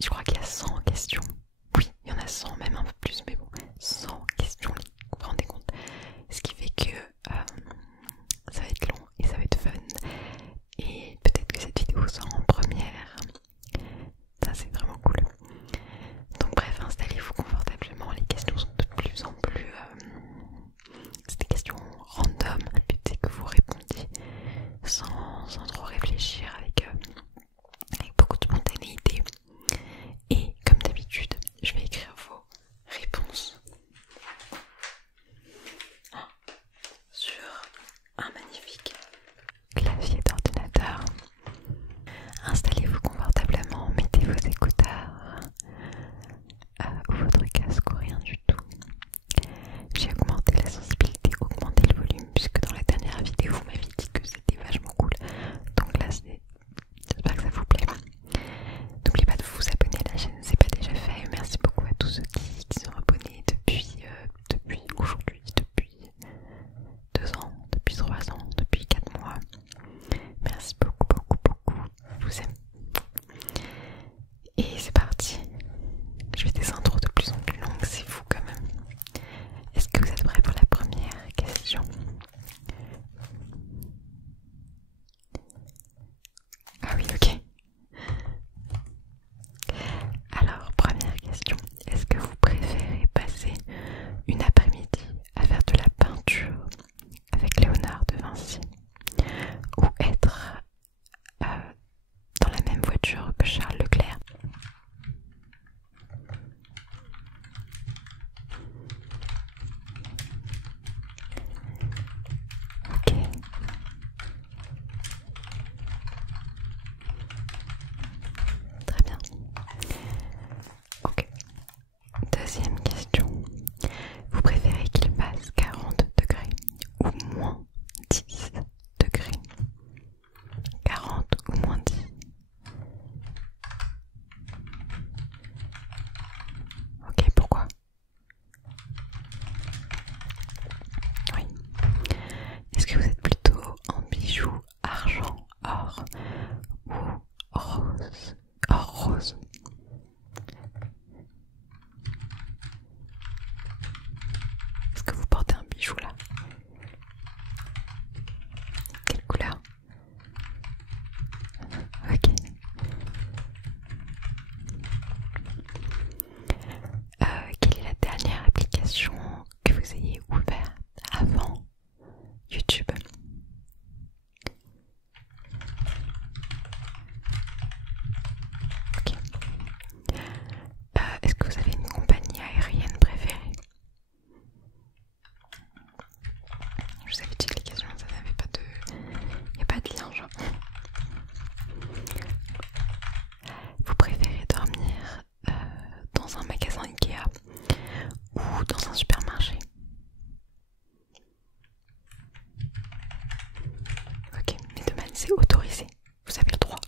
je crois qu'il y a 100 questions. Oui, il y en a 100, même un peu plus, mais bon, 100 questions, vous vous rendez compte. Ce qui fait que ça va être long et ça va être fun. Et peut-être que cette vidéo sort en première. Ça, c'est vraiment cool. Donc bref, installez-vous confortablement. Les questions sont de plus en plus... c'est des questions random. Le but, c'est que vous répondiez sans trop réfléchir, avec beaucoup de spontanéité. Et comme d'habitude, je vais écrire vos réponses sur un magnifique clavier d'ordinateur. Installez-vous confortablement, mettez vos écouteurs ou votre casque ou rien du tout. J'ai augmenté la sensibilité, augmenté le volume, puisque dans la dernière vidéo vous m'avez dit que c'était vachement cool. Donc là, j'espère que ça vous plaît. N'oubliez pas de vous abonner à la chaîne, c'est pas déjà fait. Merci beaucoup à tous ceux qui sont abonnés depuis aujourd'hui, depuis 2 ans, depuis 3 ans, depuis 4 mois. Merci beaucoup, beaucoup, beaucoup. Je vous aime. Et c'est parti. Je fais des intros de plus en plus longues, c'est fou quand même. Est-ce que vous êtes prêts pour la première question? Ah oui, ok. Alors, première question. Est-ce que vous préférez passer une après-midi à faire de la peinture avec Léonard de Vinci ou être dans la même voiture que Charles Leclerc? Ok. Très bien. Ok. Deuxième question. Vous préférez qu'il fasse 40 degrés ou moins 10 degrés? 40 ou moins 10? Ok, pourquoi? Oui. Est-ce que vous êtes plutôt en bijoux, argent, or ou rose? Or rose. Est-ce que vous portez un bijou là? Quelle couleur? Ok. Quelle est la dernière application que vous ayez ouverte avant YouTube? Ok. Est-ce que vous avez une compagnie aérienne préférée? Je vous avais dit que les questions, ça n'avait pas de... Il n'y a pas de lien, genre. Vous préférez dormir dans un magasin Ikea ou dans un supermarché? Ok, mais de manière, c'est autorisé. Vous avez le droit.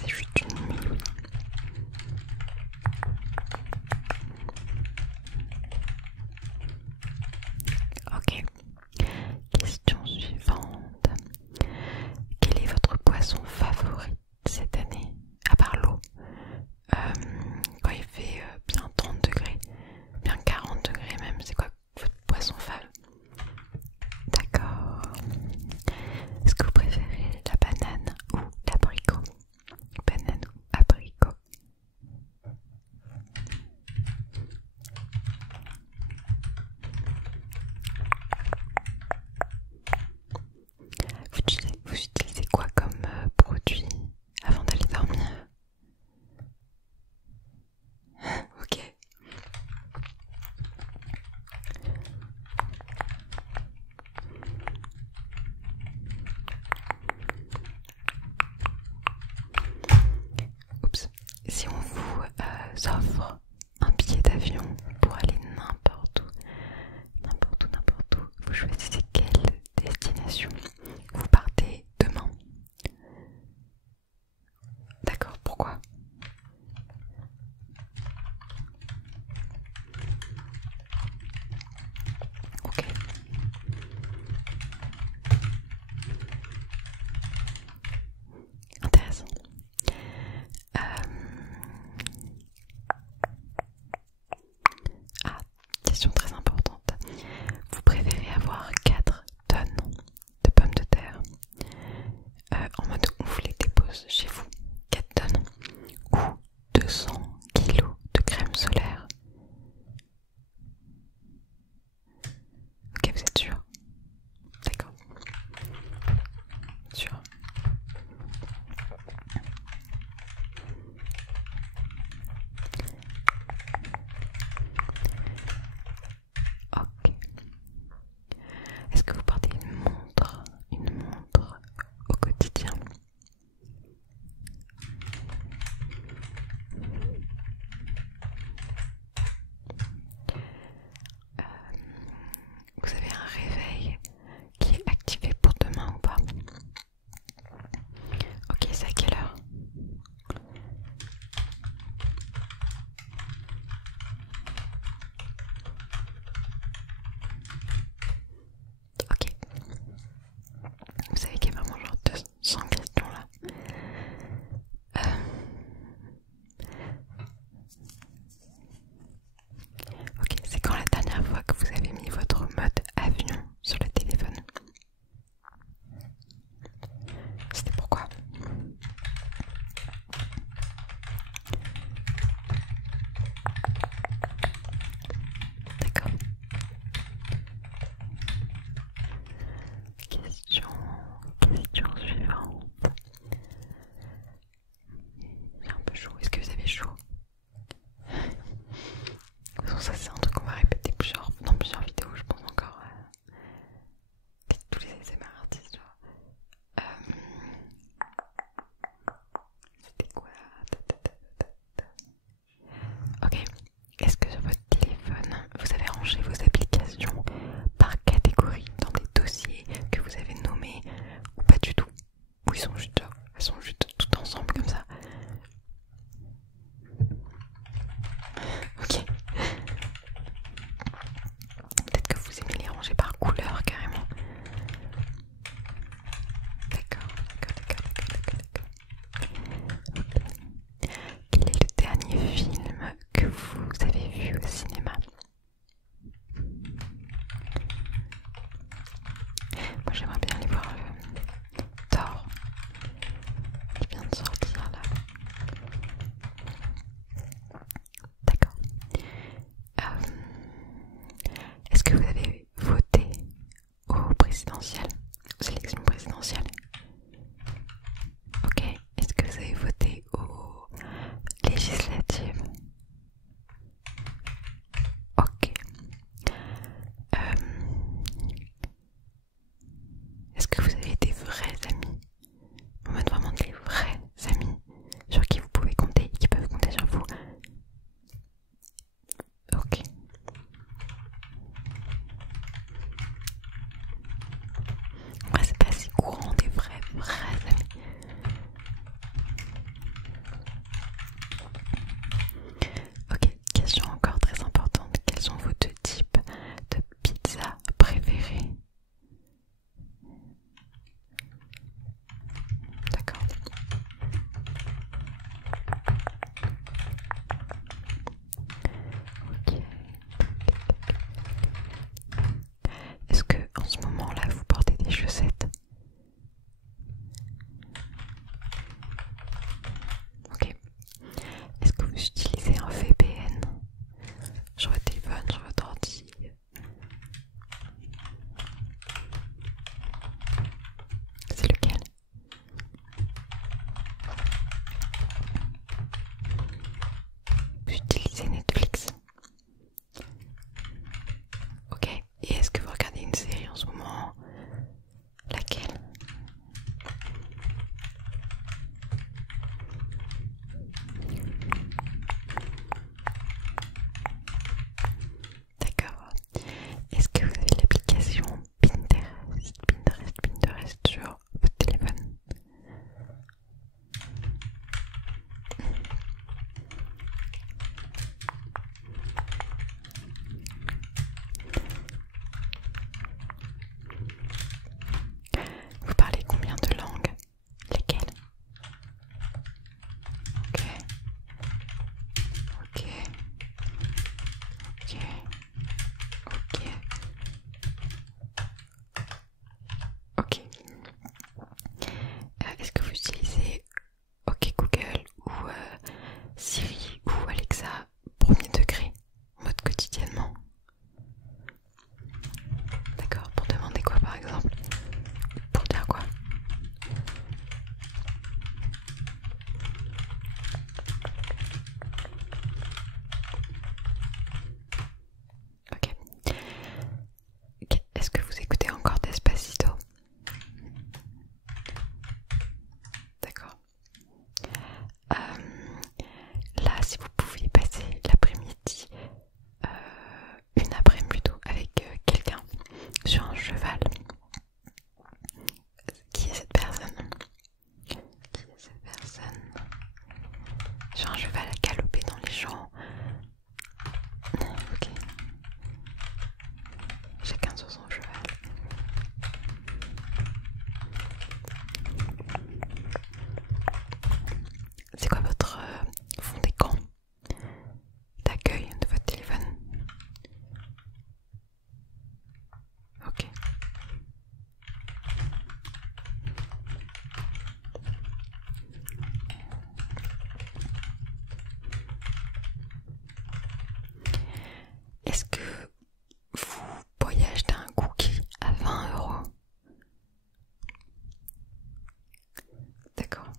C'est juste une nuit, oui. Ok. Question suivante. Quel est votre poisson favori cette année? À part l'eau. Quand il fait bien 30 degrés, bien 40 degrés même, c'est quoi votre poisson fave? D'accord. Est-ce que vous préférez la banane ou l'abricot? Banane ou abricot? Vous utilisez quoi comme produit avant d'aller dormir? Ok. Oups. Si on vous offre un billet d'avion pour aller n'importe où, vous choisissez quelle destination? Vous partez demain. D'accord, pourquoi? Ok. Intéressant. sur un cheval à galoper dans les champs. Ok. Chacun sur son cheval. C'est quoi votre fond d'écran d'accueil de votre téléphone? Ok. Est-ce que vous pourriez acheter un cookie à 20 €? D'accord.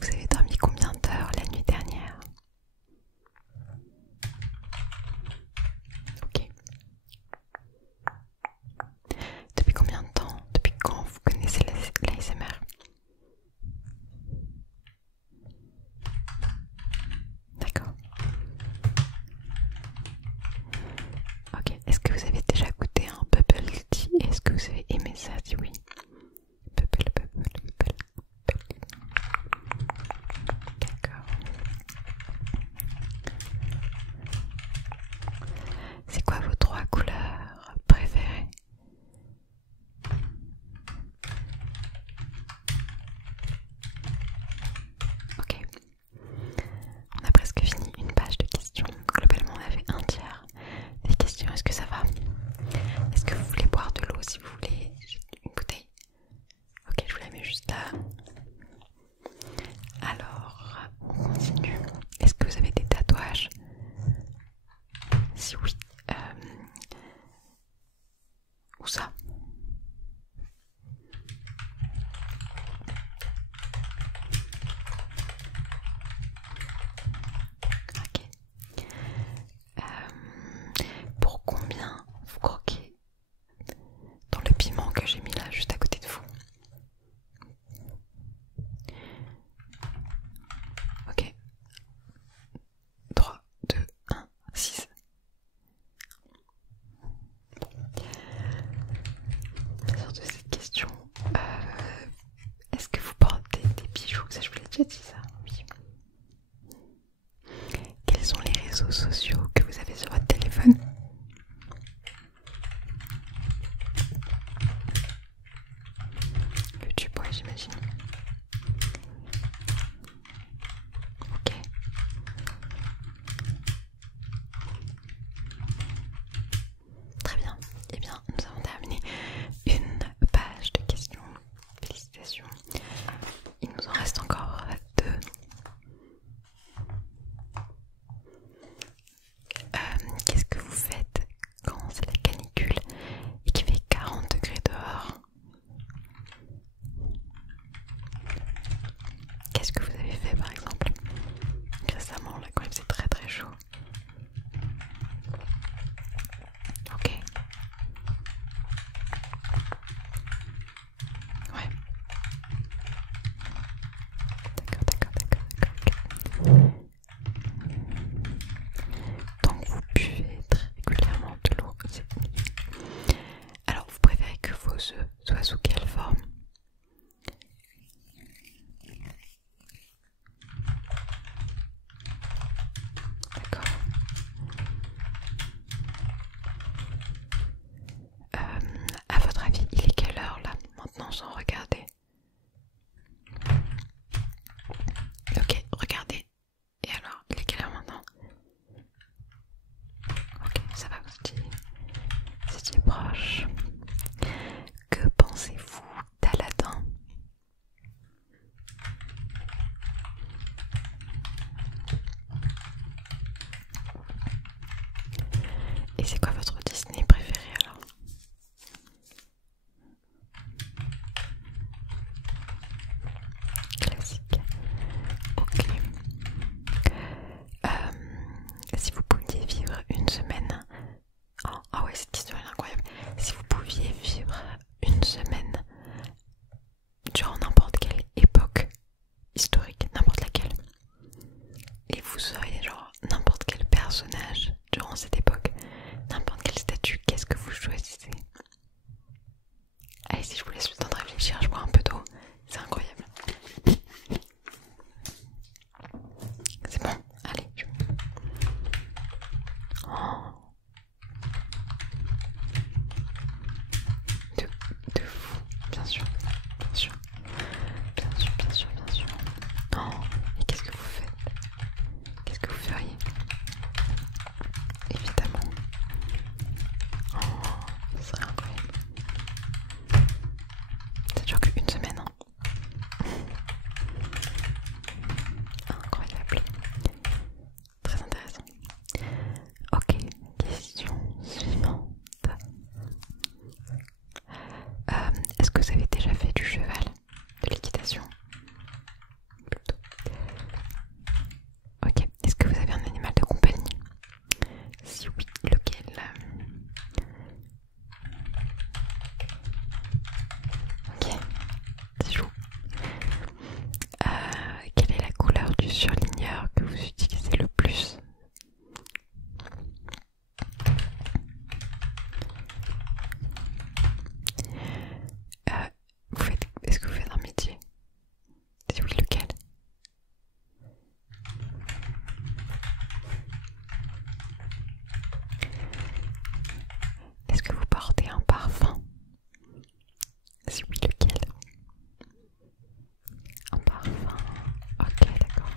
Vous avez dormi combien d'heures la nuit dernière? Ok. Depuis combien de temps? Depuis quand vous connaissez l'ASMR? D'accord. Ok. Est-ce que vous avez déjà goûté un bubble tea? Est-ce que vous avez aimé ça? Si oui. Bubble. D'accord. C'est quoi vos 3 couleurs préférées? Ok. On a presque fini une page de questions. Globalement, on a fait un tiers des questions. Est-ce que ça va? Est-ce que vous voulez boire de l'eau? Si vous voulez, j'ai une bouteille. Ok, je vous la mets juste là. Alors, on continue. Est-ce que vous avez des tatouages? Si oui, où ça? Ok. Pour combien vous croquez dans le piment que j'ai mis là juste à côté de vous? Si oui, lequel? Un parfum. Ok, d'accord.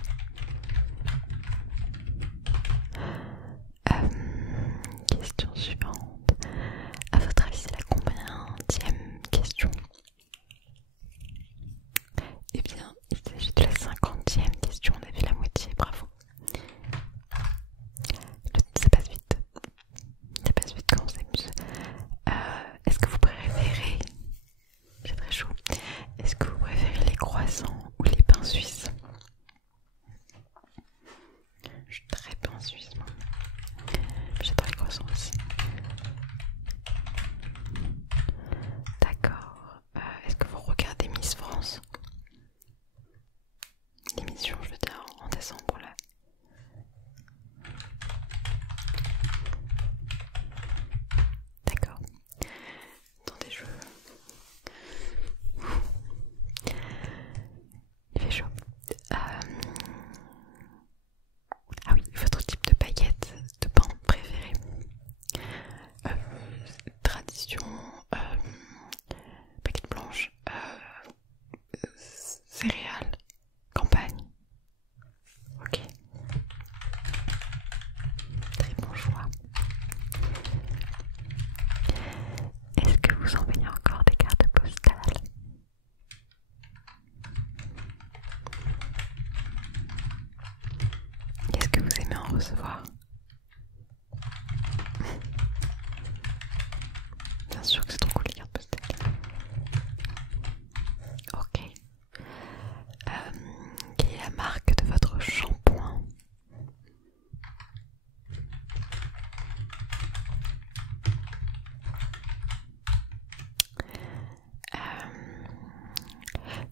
Question suivante. À votre avis, c'est la combienième question? Eh bien, il s'agit de la 50e question. On a vu la moitié, bravo. Ça passe vite. Ça passe vite quand on s'amuse. Est-ce que vous préférez... C'est très chaud. Est-ce que vous préférez les croissants ou les pains suisses? Je suis très pain suisse, moi. J'adore les croissants aussi. D'accord. Est-ce que vous regardez Miss France? L'émission, je veux dire, en décembre là. D'accord. Attendez, il fait chaud. Ah oui, votre type de baguette de pain préféré? Tradition, baguette blanche, céréales, campagne. Ok. Très bon choix. Est-ce que vous envoyez encore des cartes postales? Est-ce que vous aimez en recevoir? Bien sûr que c'est trop cool les cartes postales. Ok. Quelle est la marque de votre shampoing?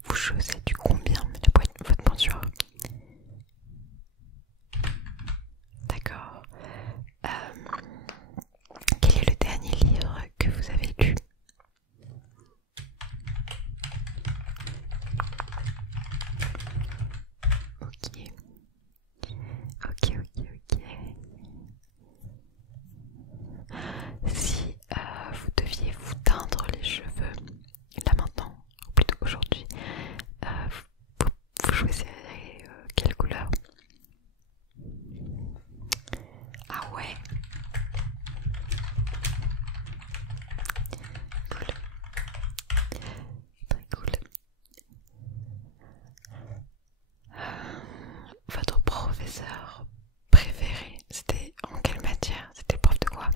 Vous chaussez du combien votre pointure? D'accord. Quel est le dernier livre que vous avez lu? Ok. Ok. Si vous deviez vous teindre les cheveux, là maintenant, ou plutôt aujourd'hui, vous choisirez quelle couleur? Ah ouais. Cool. Très cool. Votre professeur préféré, c'était en quelle matière? C'était le prof de quoi?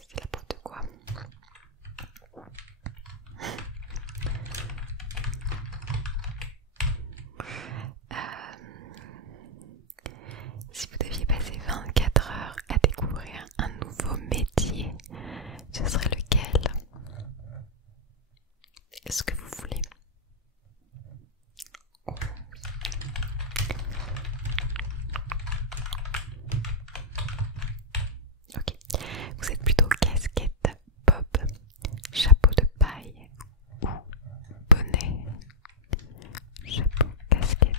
C'était la prof de quoi? Si vous deviez passer 24 heures à découvrir un nouveau métier, ce serait lequel? Est-ce que vous voulez? Oh. Ok. Vous êtes plutôt casquette, bob, chapeau de paille ou bonnet? Chapeau, casquette.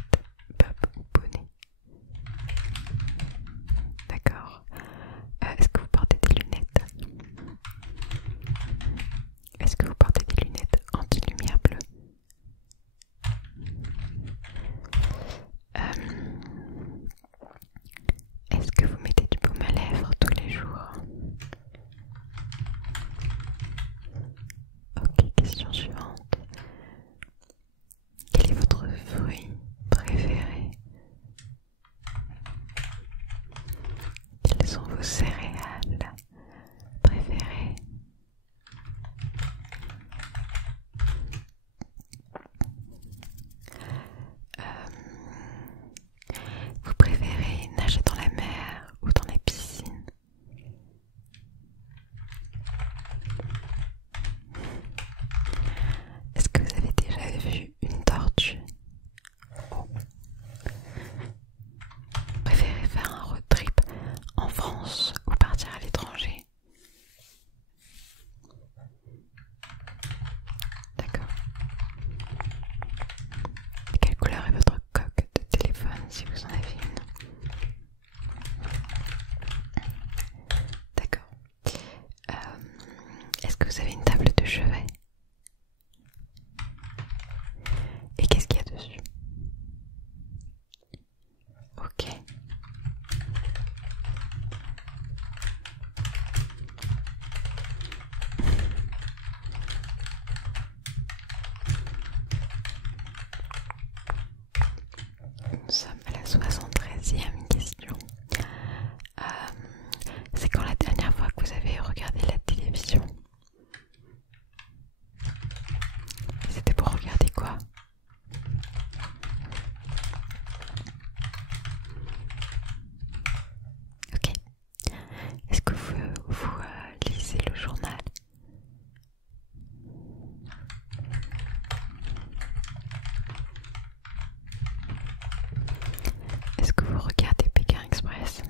Est-ce que vous regardez Pékin Express?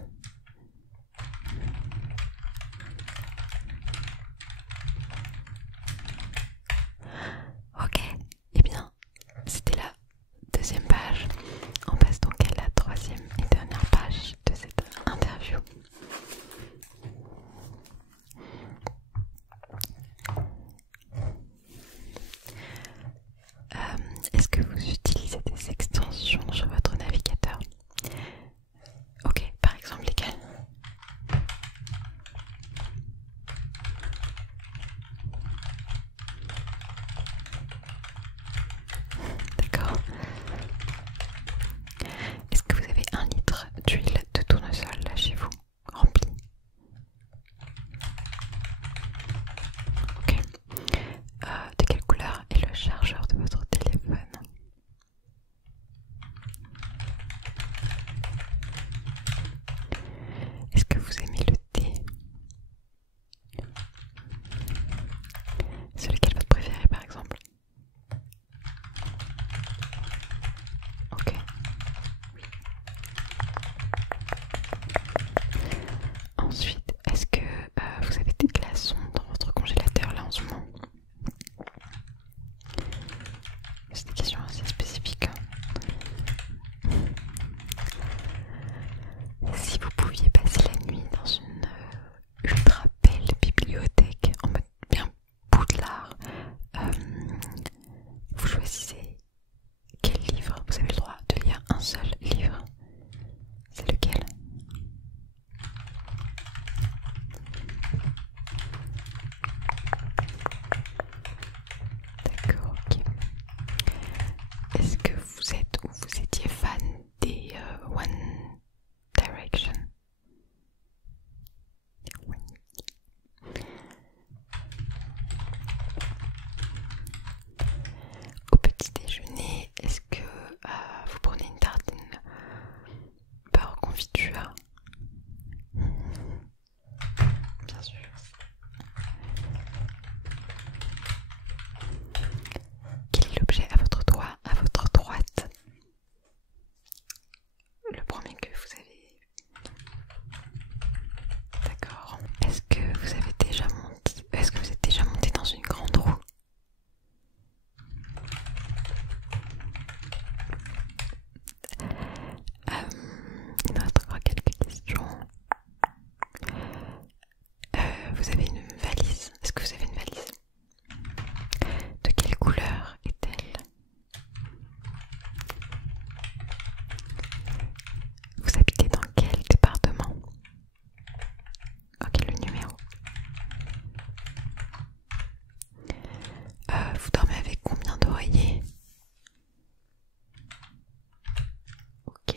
Ok, eh bien, c'était la deuxième page. On passe donc à la troisième et dernière page de cette interview. Est-ce que vous utilisez des extensions sur votre navigateur? Ok, par exemple lesquelles? D'accord. Est-ce que vous avez 1 litre d'huile de tournesol là chez vous, rempli? Ok. De quelle couleur est le chargeur de votre téléphone? Est-ce que vous aimez le thé? C'est lequel votre préféré par exemple? Ok. Ensuite, est-ce que vous avez des glaçons dans votre congélateur là en ce moment? C'est des questions assez spécifiques. Si vous pouviez passer la nuit dans une ultra belle bibliothèque en mode bien Poudlard, vous choisissez quel livre? Vous avez le droit de lire un seul livre. C'est lequel? D'accord, ok. Est-ce que vous êtes ou vous étiez fan des One Direction? Oui. Au petit déjeuner, est-ce que vous prenez une tartine beurre confiture? Bien sûr. Quel est l'objet à votre droite? Le premier que vous avez. D'accord. Est-ce que vous êtes déjà monté dans une grande roue? Il nous reste encore quelques questions. Vous avez une valise? Est-ce que vous avez une valise? De quelle couleur est-elle? Vous habitez dans quel département? Ok, le numéro. Vous dormez avec combien d'oreillers? Ok.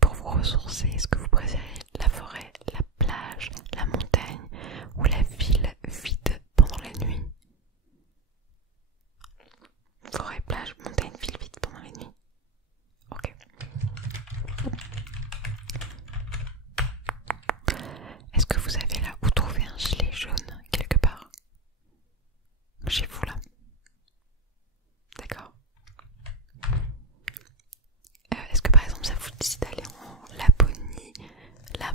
Pour vous ressourcer, est-ce que vous préférez la forêt, la plage, la montagne ou la ville vide pendant la nuit? Forêt, plage, montagne, ville vide pendant la nuit. Ok. Est-ce que vous avez là où trouver un gilet jaune quelque part? Chez vous là? D'accord. Est-ce que par exemple ça vous dit d'aller en Laponie là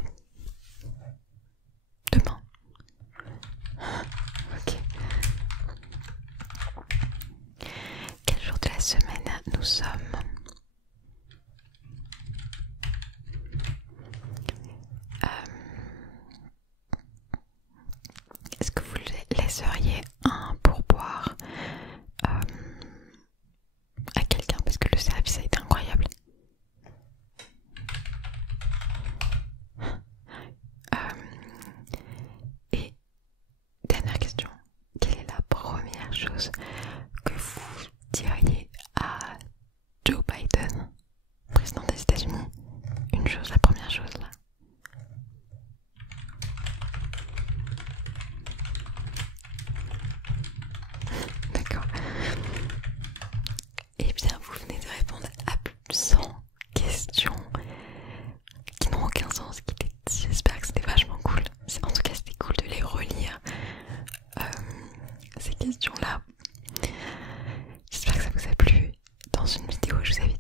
demain? Ok. Quel jour de la semaine nous sommes? Est-ce que vous laisseriez un pourboire à quelqu'un parce que le service a été incroyable? Et dernière question, quelle est la première chose que vous diriez à Joe Biden, président des États-Unis? Une chose, la première chose là. D'accord. Eh bien, vous venez de répondre à plus de 100 questions qui n'ont aucun sens. J'espère que c'était vachement cool. En tout cas, c'était cool de les relire. Ces questions-là. J'espère que ça vous a plu. Dans une vidéo, je vous avais